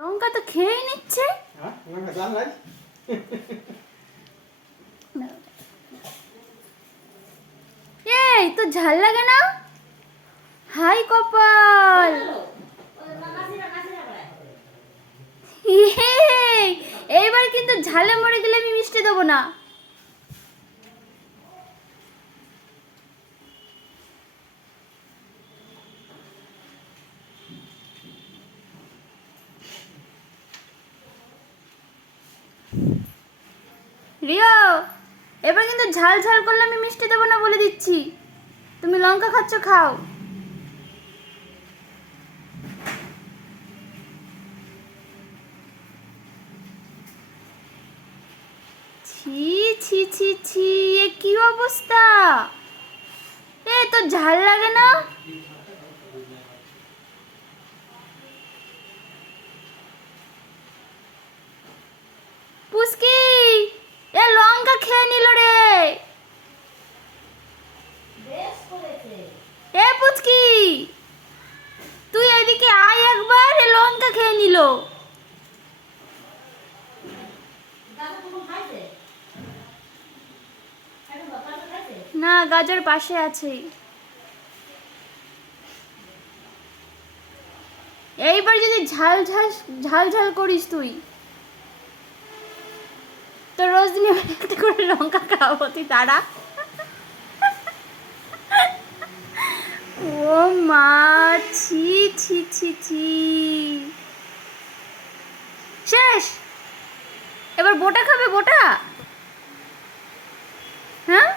লঙ্কা তো খেয়ে নিচ্ছে। এই তো ঝাল লাগে না? হাই কপাল। এইবার কিন্তু ঝালে মরে গেলে আমি মিষ্টি দেবো না। রিও, এবার কিন্তু ঝাল ঝাল করলে আমি মিষ্টি দেবো না বলে দিচ্ছি। তুমি লঙ্কা খাচ্ছ, খাও। ছি ছি ছি ছি, এ কি অবস্থা? এ তো ঝাল লাগে না? পুচকি, এ লঙ্কা খেয়ে নিল রে। এ পুচকি, তুই এদিকে আয় একবার, এ লঙ্কা খেয়ে নিল। না, গাজর পাশে আছে। এইবার যদি ঝাল ঝাল ঝাল ঝাল করিস তুই, তো রোজ দিন একটা করে লঙ্কা খাওয়াবো, তুই তারা। ও মা, ছি ছি ছি ছি। শেষ। এবার বোটা খাবে, বোটা? হ্যাঁ,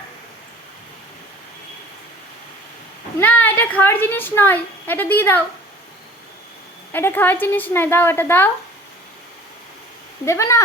না এটা খাওয়ার জিনিস নয়, এটা দিয়ে দাও। এটা খাওয়ার জিনিস নয়, দাও, এটা দাও। দেবে না?